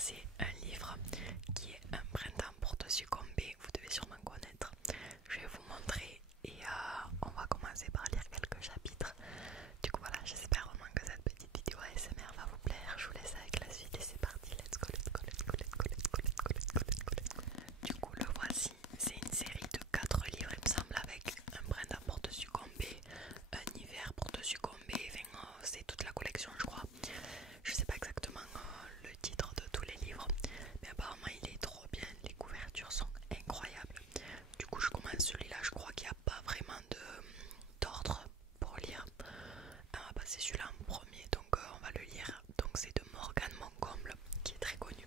c'est un livre qui est Un printemps pour te succomber, vous devez sûrement connaître. Je vais vous montrer et on va commencer par lire quelques chapitres. Du coup voilà, j'espère vraiment que cette petite vidéo ASMR va vous plaire. Je vous laisse avec la suite et c'est parti, let's go, let's go, let's go, let's go, let's go, let's go, let's go, let's go, let's go. Du coup le voici, c'est une série de 4 livres il me semble, avec Un printemps pour te succomber, Un hiver pour te succomber, enfin, c'est toute la collection je crois. Je sais pas exactement le titre de tous les livres, mais apparemment il est trop bien, les couvertures sont incroyables. Du coup je commence celui-là, je crois qu'il n'y a pas vraiment d'ordre pour lire. On va passer celui-là en premier, donc on va le lire. Donc c'est de Morgane Moncomble, qui est très connu.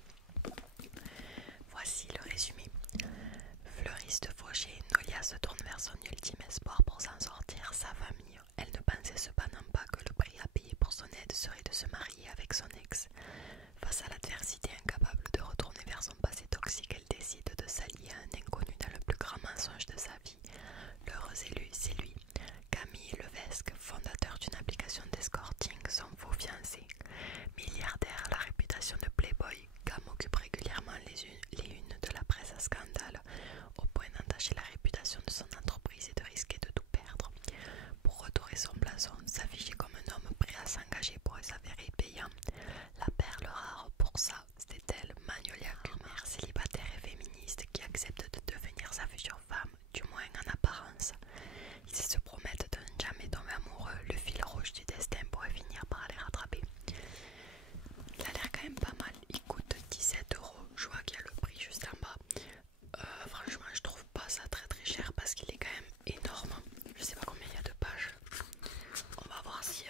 Voici le résumé. Fleuriste fauchée, Nolia se tourne vers son ultime espoir pour s'en sortir, sa famille. Elle ne pensait cependant pas que le prix à payer pour son aide serait de se marier avec son ex. Face à l'adversité, incapable de retourner vers son passé toxique, elle décide de s'allier à un inconnu dans le plus grand mensonge de sa vie. L'heureux élu, c'est lui. Camille Levesque, fondateur d'une application d'escorting, son faux fiancé. Milliardaire, la réputation de playboy, Cam occupe régulièrement les unes de la presse à scandale, au point d'entacher la réputation de son entreprise et de risquer de tout perdre. Pour redorer son blason, s'afficher comme un homme prêt à s'engager pourrait s'avérer payant. La perle rare pour ça, c'était elle, Magnolia Kummer, célibataire et féministe, qui accepte de devenir sa future femme, du moins en apparence. Ils se promettent de ne jamais tomber amoureux, le fil rouge du destin pourrait finir par les rattraper. Il a l'air quand même pas mal, il coûte 17 €, je vois qu'il y a le prix juste en bas. Franchement je trouve pas ça très très cher parce qu'il est quand même énorme. Je sais pas combien il y a de pages. On va voir si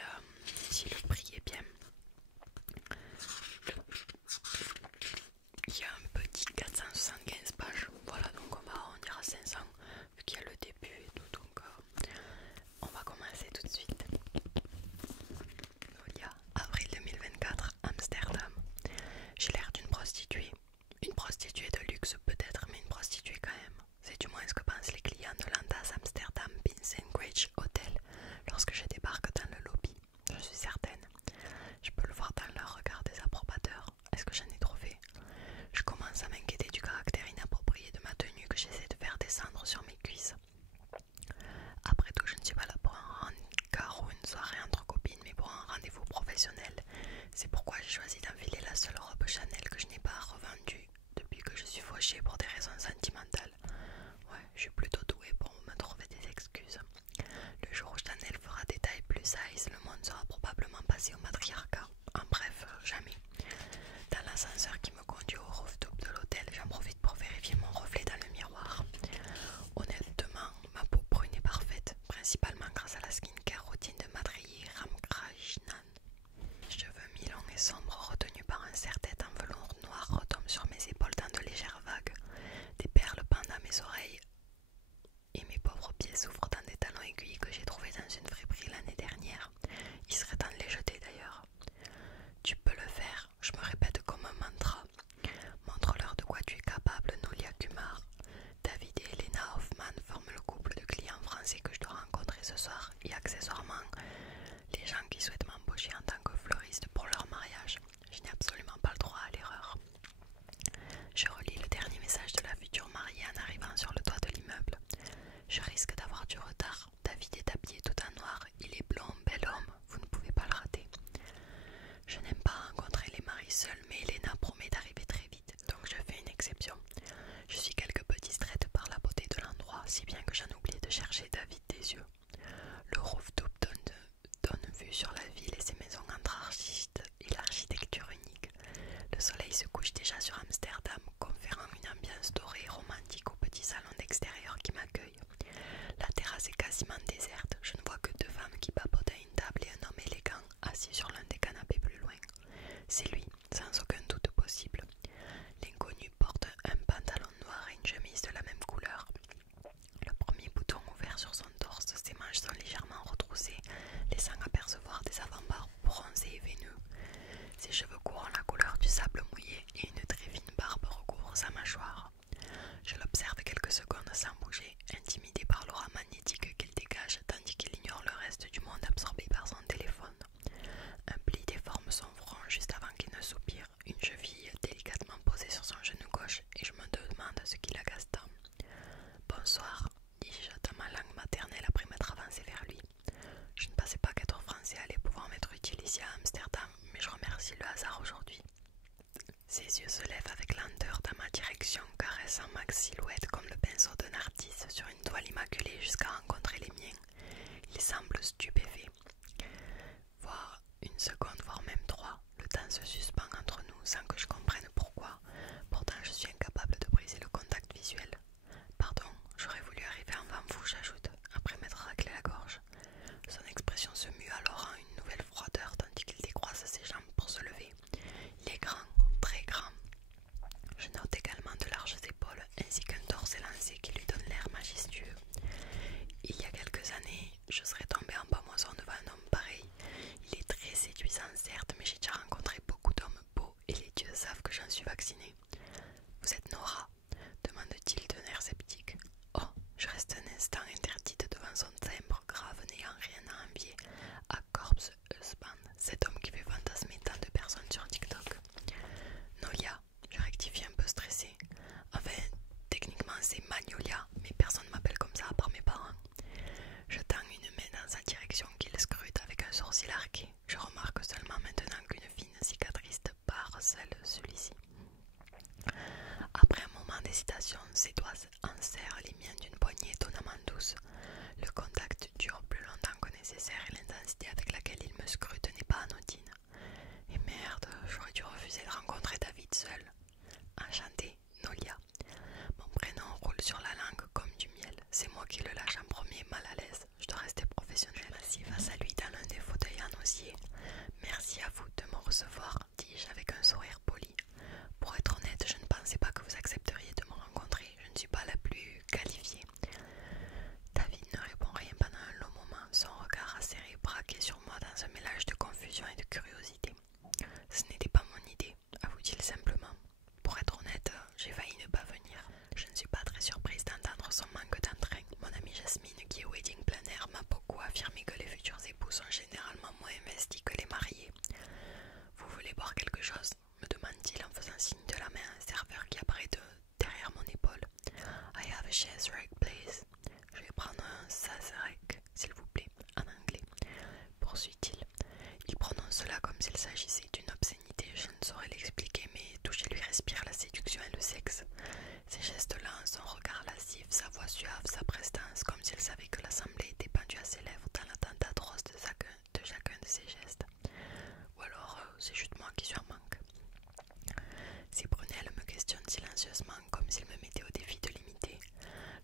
le prix est bien. Il y a un petit 475 pages. Voilà, donc on va arrondir à 500 vu qu'il y a le début et tout. Donc on va commencer tout de suite. Nolia, avril 2024, Amsterdam. J'ai l'air d'une prostituée. Une prostituée de luxe peut-être, mais une prostituée quand même. C'est du moins ce que pensent les clients de l'Andas Amsterdam Binsengrage Hotel lorsque je débarque dans le lobby. Je suis certaine. Je peux le voir dans leur regard désapprobateur. Est-ce que j'en ai trop fait? Je commence à m'inquiéter du caractère inapproprié de ma tenue que j'essaie de faire descendre sur mes cuisses. Après tout, je ne suis pas là pour un rencard ou une soirée entre copines, mais pour un rendez-vous professionnel. C'est pourquoi j'ai choisi d'enfiler la seule robe Chanel que je n'ai pas revendue depuis que je suis fauchée pour des raisons sentimentales. Ouais, je suis plutôt douée pour me trouver des excuses. Le jour où Chanel fera des tailles plus size, le monde sera probablement passé au matriarcat. En bref, jamais. Dans l'ascenseur qui me conduit au rooftop de l'hôtel, j'en profite pour vérifier mon reflet dans le miroir. Honnêtement, ma peau brune est parfaite, principalement grâce à la skincare routine de Madrier Ramkrishnan. Cheveux mi-longs et sombres retenus par un serre-tête en velours noir retombent sur mes épaules dans de légères vagues. Des perles pendent à mes oreilles et mes pauvres pieds souffrent dans des talons aiguilles que j'ai trouvés dans une friperie l'année dernière. Il serait temps de les jeter d'ailleurs. Tu peux le faire, je me répète comme un mantra. Montre-leur de quoi tu es capable, Nolia Kumar. David et Elena Hoffman forment le couple de clients français que je dois rencontrer ce soir et accessoirement les gens qui souhaitent m'embaucher en tant que fleuriste pour leur mariage. Je n'ai absolument pas le droit à l'erreur. Je relis le dernier message de la future mariée en arrivant sur le toit de l'immeuble. Je risque d'avoir du retard. David est habillé tout en noir. Il est blond, bel homme. Vous ne pouvez pas le rater. Je n'aime pas rencontrer les maris seuls, mais Elena promet d'arriver très vite, donc je fais une exception. Je suis quelque peu distraite par la beauté de l'endroit, si bien que j'en oublie de chercher David des yeux. Le rooftop donne vue sur la ville et ses maisons anarchistes et l'architecture unique. Le soleil se couche déjà sur Amsterdam, conférant une ambiance dorée et romantique au petit salon d'extérieur qui m'accueille. La terrasse est quasiment déserte, je ne vois que 2 femmes qui papotent à une table et un homme élégant assis sur l'un des canapés plus loin. C'est lui, sans aucun doute possible. L'inconnu porte un pantalon noir et une chemise de la même couleur. Le premier bouton ouvert sur son torse, ses manches sont légèrement retroussées, laissant apercevoir des avant-bras bronzés et veineux. Ses cheveux courts ont la couleur du sable mouillé et une très fine caressant ma silhouette comme le pinceau d'un artiste sur une toile immaculée jusqu'à rencontrer les miens. Il semble stupéfait. Voire une seconde, voire même trois, le temps se suspend entre nous sans que je comprenne pourquoi. Pourtant je suis incapable de briser le contact visuel. Pardon, j'aurais voulu arriver avant vous, j'ajoute, après m'être raclé la gorge. Son expression se mue alors en une nouvelle froideur tandis qu'il décroise ses jambes pour se lever. Il est grand, très grand. Je note également de larges épaules ainsi qu'un torse élancé qui lui donne l'air majestueux. Il y a quelques années, je serais tombée en pâmoison devant un homme pareil. Il est très séduisant certes, mais j'ai déjà rencontré beaucoup d'hommes beaux et les dieux savent que j'en suis vaccinée. Vous êtes Nora? Demande-t-il d'un air sceptique. Oh, je reste un instant interdite devant son timbre grave n'ayant rien à envier à Corpse Husband, cet homme qui fait fantasmer tant de personnes sur TikTok. Nolia, je rectifie un peu stressée. Enfin, techniquement c'est Magnolia, mais personne ne m'appelle comme ça à part mes parents. Je tends une main dans sa direction qu'il scrute avec un sourcil arqué. Je remarque seulement maintenant qu'une fine cicatrice barre celui-ci. Après un moment d'hésitation, ses doigts enserrent les miens d'une poignée étonnamment douce. Le contact dure plus longtemps que nécessaire et l'intensité avec laquelle il me scrute n'est pas anodine. Et merde, j'aurais dû refuser de rencontrer David seul. Enchantée, Nolia. Mon prénom roule sur la langue comme du miel. C'est moi qui le lâche en premier, mal à l'aise. Je dois rester professionnelle. Assis face à lui dans l'un des fauteuils en osier. Merci à vous de me recevoir, dis-je avec un sourire poli. Pour être honnête, je ne pensais pas que vous accepteriez de me rencontrer. Je ne suis pas la plus qualifiée. David ne répond rien pendant un long moment, son regard acéré braqué sur moi dans un mélange de confusion et de curiosité. Ce n'était pas mon idée, avoue-t-il simplement. Pour être honnête, j'ai failli ne pas venir. Je ne suis pas très surprise d'entendre son manque d'entrain. Mon amie Jasmine, qui est wedding planner, m'a beaucoup affirmé que les futurs époux sont généralement moins investis que les mariés. Vous voulez boire quelque chose? Me demande-t-il en faisant signe de la main à un serveur qui apparaît derrière mon épaule. I have a Sazerac, please. Je vais prendre un Sazerac, s'il vous plaît, en anglais, poursuit-il. Il prononce cela comme s'il s'agissait d'une obscénité, je ne saurais l'expliquer, mais tout chez lui respire la séduction et le sexe. Ses gestes lents, son regard lascif, sa voix suave, sa prestance, comme s'il savait que l'assemblée était pendue à ses lèvres dans l'attente atroce de chacun de ses gestes. Ou alors, c'est juste moi qui suis en manque. Ses prunelles me questionnent silencieusement, comme s'il me mettait au défi de l'imiter.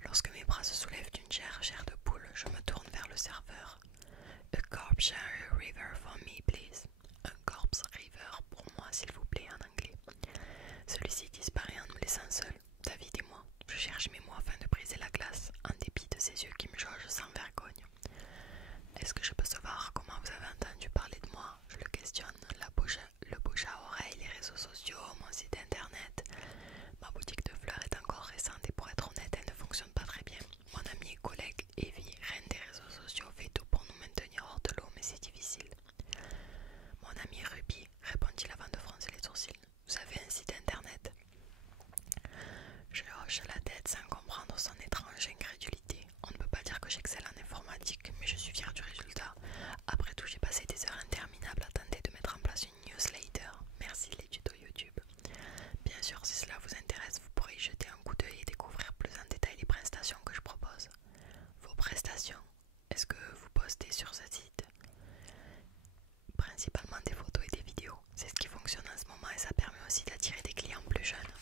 Lorsque mes bras se soulèvent d'une chair de poule, je me tourne vers le serveur. A Corpse River for me, please. Un Corpse River pour moi, s'il vous plaît, en anglais. Celui-ci disparaît en me laissant seul. David et moi, je cherche mes mots afin de briser la glace, en dépit de ses yeux qui me jaugent sans vergogne. Est-ce que je peux savoir comment vous avez entendu parler de moi? Je le questionne, le bouche à oreille, les réseaux sociaux, mon site internet. Ma boutique de fleurs est encore récente et pour être honnête, elle ne fonctionne pas très bien. Mon ami et collègue Evie, reine des réseaux sociaux, fait tout pour nous maintenir hors de l'eau, mais c'est difficile. Mon ami Ruby, répond-il avant de froncer les sourcils. Vous avez un site internet? Je hoche la tête sans comprendre son étrange incrédulité. On ne peut pas dire que j'excelle en informatique, mais je suis fière du résultat. Après tout, j'ai passé des heures interminables à tenter de mettre en place une newsletter. Merci les tutos YouTube. Bien sûr, si cela vous intéresse, vous pourrez y jeter un coup d'œil et découvrir plus en détail les prestations que je propose. Vos prestations, est-ce que vous postez sur ce site? Principalement des photos et des vidéos. C'est ce qui fonctionne en ce moment et ça permet aussi d'attirer des clients plus jeunes.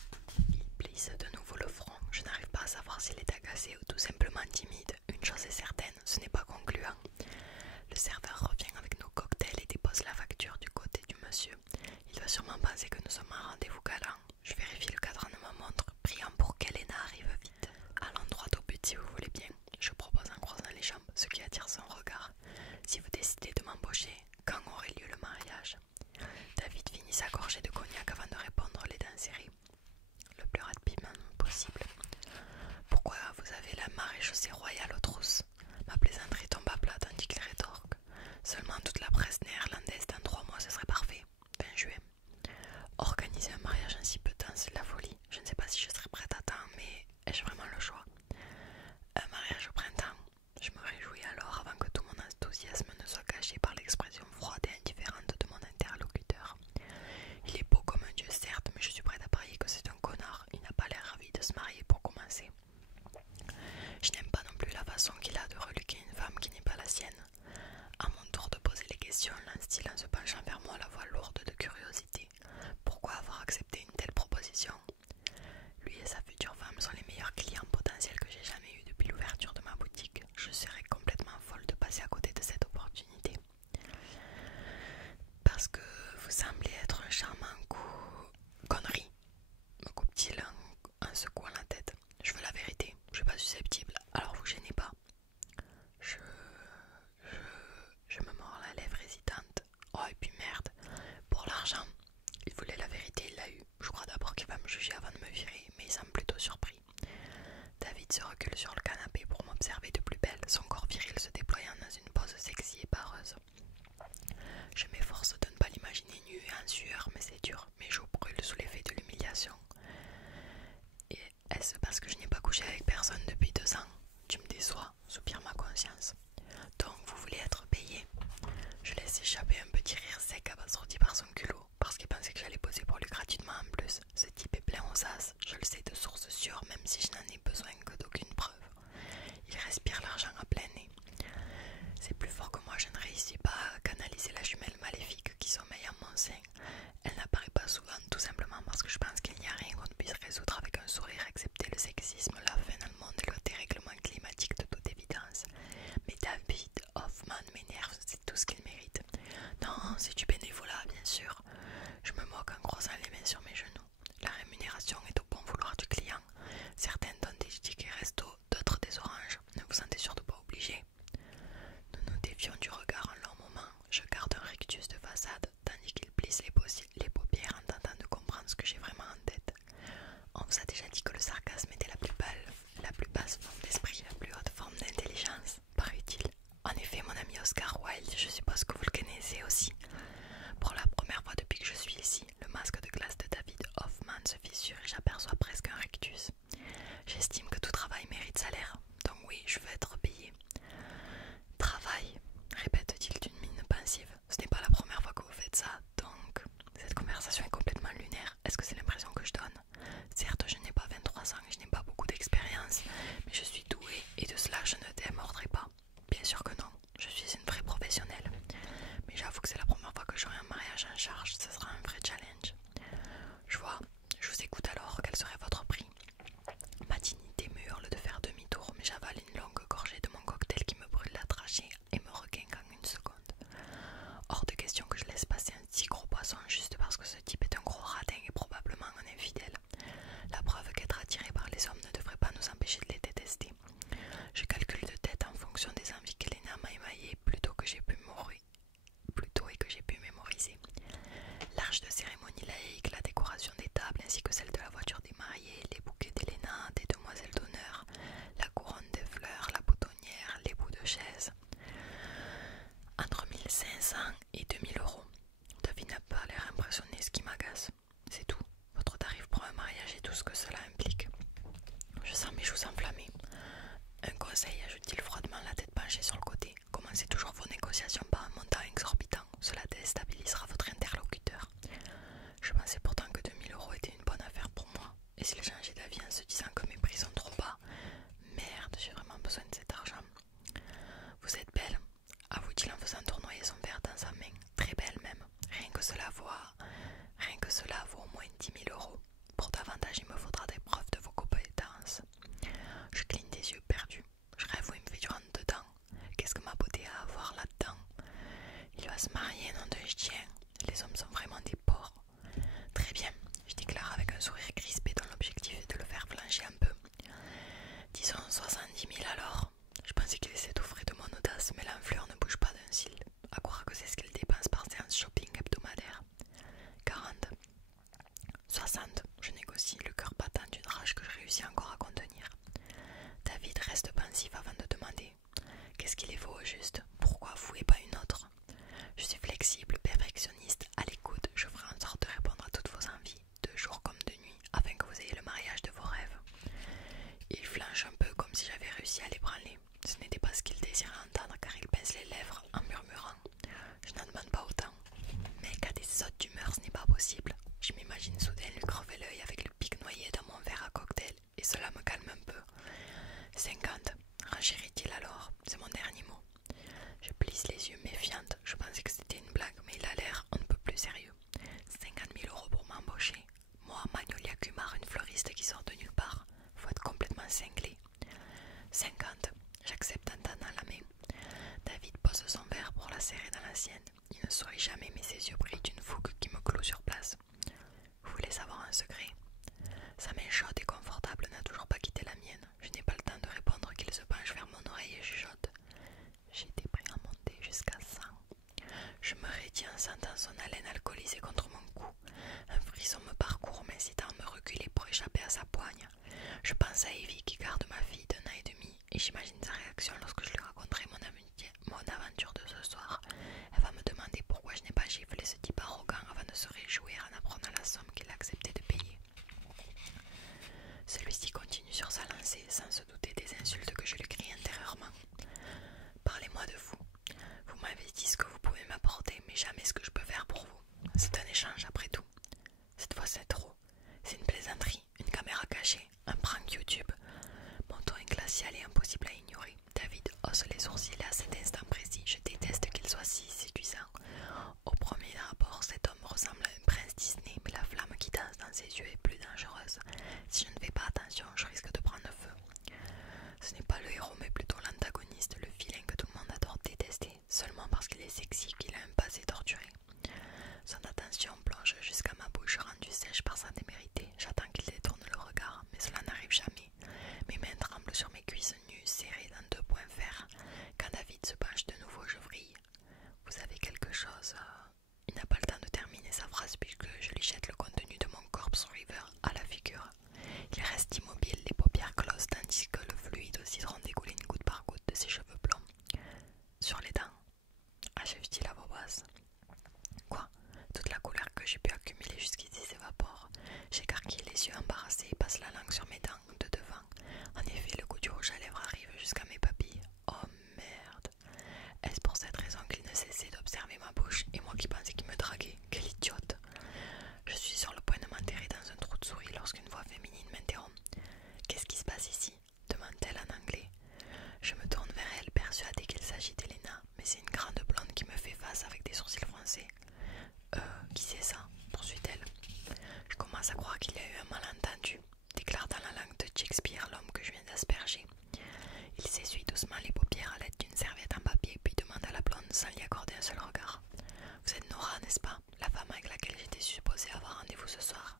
Il plisse de nouveau le front. Je n'arrive pas à savoir s'il est agacé ou tout simplement timide. Une chose est certaine, ce n'est pas concluant. Le serveur revient avec nos cocktails et dépose la facture du côté du monsieur. Il doit sûrement penser que nous sommes à un rendez-vous galant. Je vérifie le cadran de ma montre, priant pour qu'Elena arrive vite. Allons droit au but si vous voulez bien. Je propose en croisant les jambes, ce qui attire son regard. Si vous décidez de m'embaucher, quand aurait lieu le mariage? David finit sa gorgée de cognac avant de répondre les dents serrées. Le plus rapidement possible. Pourquoi vous avez la maréchaussée royale aux trousses? Ma plaisanterie tombe à plat tandis qu'il rétorque. Seulement toute la presse néerlandaise dans 3 mois, ce serait parfait. 20 juin. Organiser un mariage en si peu de temps, c'est de la folie. Je ne sais pas si je serai prête à temps, mais ai-je vraiment le choix? Un mariage au printemps. Je me réjouis alors avant que tout mon enthousiasme ne soit caché par l'expression froide et indifférente de mon interlocuteur. Il est beau comme un dieu certes, mais je suis prête à parier que c'est un connard. Il n'a pas l'air ravi de se marier se recule sur le canapé pour m'observer de plus belle, son corps viril se déployant dans une pose sexy et pareuse. Je m'efforce de ne pas l'imaginer nue et en sueur, mais c'est dur, mes joues brûlent sous l'effet de l'humiliation. Et est-ce parce que je n'ai pas couché avec personne depuis 2 ans? Tu me déçois, soupire ma conscience. Donc vous voulez être payé? Je laisse échapper un petit rire sec abasourdi par son culot, parce qu'il pensait que j'allais poser pour lui gratuitement en plus. Ce type est plein aux as, je le sais de source sûre, même si je n'en ai besoin que d'aucune preuve. Il respire l'argent à plein nez. C'est plus fort que moi, je ne réussis pas à canaliser la jumelle maléfique qui sommeille en mon sein. Elle n'apparaît pas souvent, tout simplement parce que je pense qu'il n'y a rien qu'on ne puisse résoudre avec un sourire, excepté le sexisme, la fin dans le monde et le dérèglement climatique de toute évidence. Mais David Hoffman m'énerve, c'est tout ce qu'il mérite. Non, c'est du bénévolat, bien sûr. Je me moque en croisant les mains sur mes genoux. La rémunération est au bon vouloir du client. Certaines donnent des tickets resto, d'autres des oranges. Ne vous sentez surtout pas obligé. Nous nous défions du regard un long moment. Je garde un rictus de façade, tandis qu'il plisse les paupières en tentant de comprendre ce que j'ai vraiment en tête. On vous a déjà dit que le sarcasme était la plus basse forme d'esprit, la plus haute forme d'intelligence, paraît-il. En effet, mon ami Oscar Wilde, je suppose que vous le connaissez aussi. Pour la première fois depuis que je suis ici, le masque de glace de David Hoffman se fissure et j'aperçois presque un rictus. J'estime que tout travail mérite salaire, donc oui, je veux être payé. Travail, répète-t-il d'une mine pensive. Ce n'est pas la première fois que vous faites ça, donc cette conversation est complètement lunaire. Est-ce que c'est l'impression que je donne? Certes, je n'ai pas 23 ans et je n'ai pas beaucoup d'expérience, mais je suis douée et de cela je ne démordrai pas. Bien sûr que non, je suis une vraie professionnelle. Mais j'avoue que c'est la première fois que j'aurai un mariage en charge, ce sera un vrai challenge. Je vois, je vous écoute alors, quel serait votre prix? Ma dignité me hurle de faire demi-tour, mais j'avale une longue gorgée de mon cocktail qui me brûle la trachée et me requinque en une seconde. Hors de question que je laisse passer un si gros poisson juste parce que ce type est un gros radin et probablement un infidèle. La preuve qu'être attiré par les hommes ne devrait pas nous empêcher de les détester. Je calcule de tête en fonction des envies qu'Elena m'a émaillées plutôt et que j'ai pu mémoriser. L'arche de cérémonie laïque, la décoration des tables ainsi que celle de la voiture des mariés, les bouquets d'Elena, des demoiselles d'honneur, la couronne des fleurs, la boutonnière, les bouts de chaise. Entre 1500 et 2000 euros. David n'a pas l'air impressionné, ce qui m'agace. C'est tout. Votre tarif pour un mariage et tout ce que cela implique. Je sens mes joues s'enflammer. Un conseil, ajoute-t-il froidement, la tête penchée sur le côté. Commencez toujours vos négociations par un montant exorbitant. Cela déstabilisera votre interlocuteur. Je pensais pourtant que 2000 euros était une bonne affaire pour moi. Et s'il changeait d'avis en se disant que mes prix sont trop bas? Merde, j'ai vraiment besoin de cet argent. Vous êtes belle, avoue-t-il en faisant tournoyer son verre dans sa main. Très belle même. Rien que cela vaut au moins 10 000 euros. Pour davantage, il me faudra des preuves de vos compétences. Je cligne des yeux perdus. Je rêve où il me fait du rentre-dedans. Qu'est-ce que ma beauté a à voir là-dedans? Il va se marier, nom de chien. Les hommes sont vraiment des porcs. Très bien, je déclare avec un sourire crispé dont l'objectif est de le faire flancher un peu. Disons 70 000 alors. Je pensais qu'il essaie d'offrir de mon audace, mais l'enflure ne bouge pas d'un cil. À croire que c'est ce qu'il dépense par séance shopping hebdomadaire. 40. 60. Je négocie, le cœur battant d'une rage que je réussis encore à contenir. David reste pensif avant de demander. Qu'est-ce qu'il est vaut au juste? Pourquoi vous et pas une autre? Je suis flexible, perfectionniste, à l'écoute. Je ferai en sorte de répondre à toutes vos envies, de jour comme de nuit, afin que vous ayez le mariage de vos rêves. Il flanche un peu comme si j'avais réussi à l'ébranler. Ce n'était pas ce qu'il désirait entendre car il pince les lèvres en murmurant. Je n'en demande pas autant. Mais qu'à des sautes d'humeur, ce n'est pas possible. Je m'imagine soudain lui crever l'œil avec le pic noyé dans mon verre à cocktail et cela me calme un peu. 50. Renchérit-il alors? C'est mon dernier mot. Je plisse les yeux méfiante. Je pensais que c'était une blague, mais il a l'air on ne peut plus sérieux. 50 000 euros pour m'embaucher. Moi, Magnolia Kumar, une fleuriste qui sort de nulle part. Faut être complètement cinglé. 50. J'accepte en tendant la main. David pose son verre pour la serrer dans la sienne. Il ne sourit jamais, mais ses yeux brillent d'une fougue qui me cloue sur place. Vous voulez savoir un secret? Sa main chaude et confortable n'a toujours pas quitté la mienne. Je n'ai pas le temps de répondre qu'il se penche vers mon oreille et chuchote. J'ai été prêt à monter jusqu'à 100. Je me raidis en sentant son haleine alcoolisée contre mon cou. Un frisson me parcourt, m'incitant à me reculer pour échapper à sa poigne. Je pense à Evie qui garde ma fille d'1 an et demi et j'imagine sa réaction lorsque je lui raconterai mon aventure de ce soir. Elle va me demander pourquoi je n'ai pas giflé ce type arrogant avant de se réjouir en apprenant la somme qu'il a accepté de payer. Celui-ci continue sur sa lancée sans se douter des insultes que je lui crie intérieurement. Parlez-moi de vous. Vous m'avez dit ce que vous pouvez m'apporter, mais jamais ce que je peux faire pour vous. C'est un échange après tout. Cette fois c'est trop. C'est une plaisanterie, une caméra cachée, un prank YouTube. Mon ton est glacial et impossible à ignorer. David hausse les sourcils et à cet instant précis, je déteste qu'il soit si séduisant. Au premier abord, cet homme ressemble à un prince Disney, mais la flamme qui danse dans ses yeux est plus dangereuse. Si je ne fais pas attention, je risque de prendre feu. Ce n'est pas le héros, mais plutôt l'antagoniste, le vilain que tout le monde adore détester, seulement parce qu'il est sexy, qu'il a un passé torturé. Son attention plonge jusqu'à ma bouche rendue sèche par sa témérité. J'attends qu'il détourne le regard, mais cela n'arrive jamais. Mes mains tremblent sur mes cuisses nues, serrées dans 2 points ferres. Quand David se penche de nouveau, je vrille. Vous avez quelque chose... Il n'a pas le temps de terminer sa phrase puisque je lui jette le contenu de mon corpse river à la figure. Il reste immobile, les paupières closes, tandis que le fluide au citron dégouline goutte par goutte de ses cheveux blonds. Sur les dents, achève-t-il à voix basse. Quoi? Toute la couleur que j'ai pu accumuler jusqu'ici s'évapore. J'écarquille les yeux embarrassés et passe la langue sur mes dents de devant. En effet, le goût du rouge à lèvres arrive jusqu'à mes papilles. Oh merde! Est-ce pour cette raison qu'il ne cessait d'observer ma bouche et moi qui pensais qu'il me draguait? Quelle idiote! Je suis sur le point de m'enterrer dans un trou de souris lorsqu'une voix féminine m'interrompt. Qu'est-ce qui se passe ici? Demande-t-elle en anglais. Je me tourne vers elle, persuadée qu'il s'agit d'Elena, mais c'est une grande blonde qui me fait face avec des sourcils froncés. Qui c'est ça? Poursuit-elle. Je commence à croire qu'il y a eu un malentendu, déclare dans la langue de Shakespeare l'homme que je viens d'asperger. Il s'essuie doucement les paupières à l'aide d'une serviette en papier, puis demande à la blonde sans lui accorder un seul regard. Vous êtes Nora, n'est-ce pas? La femme avec laquelle j'étais supposée avoir rendez-vous ce soir.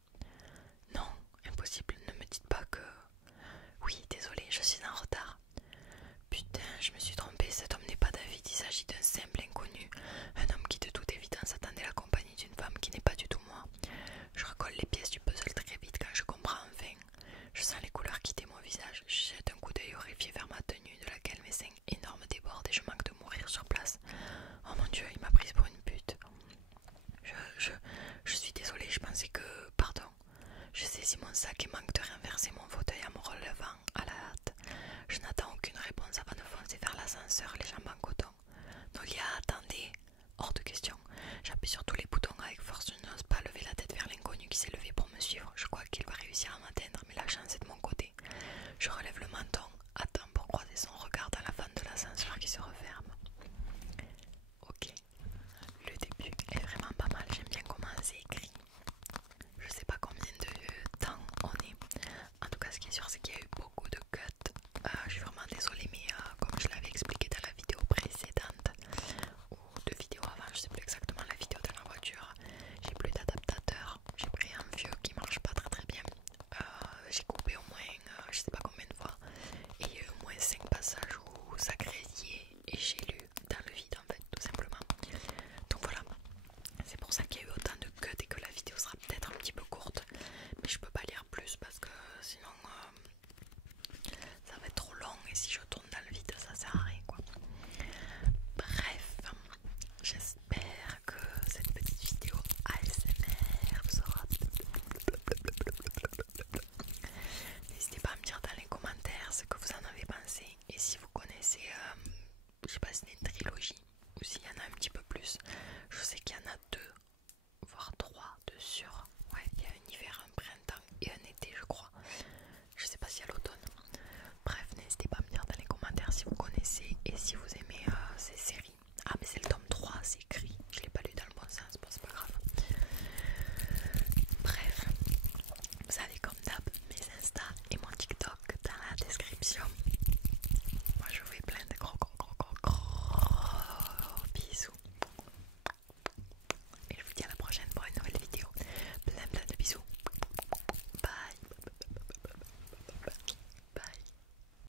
Non, impossible, ne me dites pas que... Oui, désolée, je suis en retard. Putain, je me suis trompée, cet homme n'est pas David, il s'agit d'un simple inconnu. Un homme qui de toute évidence attendait la compagnie d'une femme qui n'est pas du tout moi. Je recolle les pièces du puzzle très vite quand je comprends enfin. Je sens les couleurs quitter mon visage, je jette un coup d'œil horrifié vers ma tenue de laquelle mes seins énormes débordent et je manque de mourir sur place. Oh mon Dieu, il m'a prise pour une pute. Je suis désolée, je pensais que... Pardon. Je saisis mon sac et manque de renverser mon fauteuil en me relevant à la hâte. Je n'attends aucune réponse avant de foncer vers l'ascenseur, les jambes en coton. Nolia, attendez. Hors de question. J'appuie sur tous les boutons avec force, je n'ose pas lever la tête vers l'inconnu qui s'est levé pour me suivre. Je crois qu'il va réussir à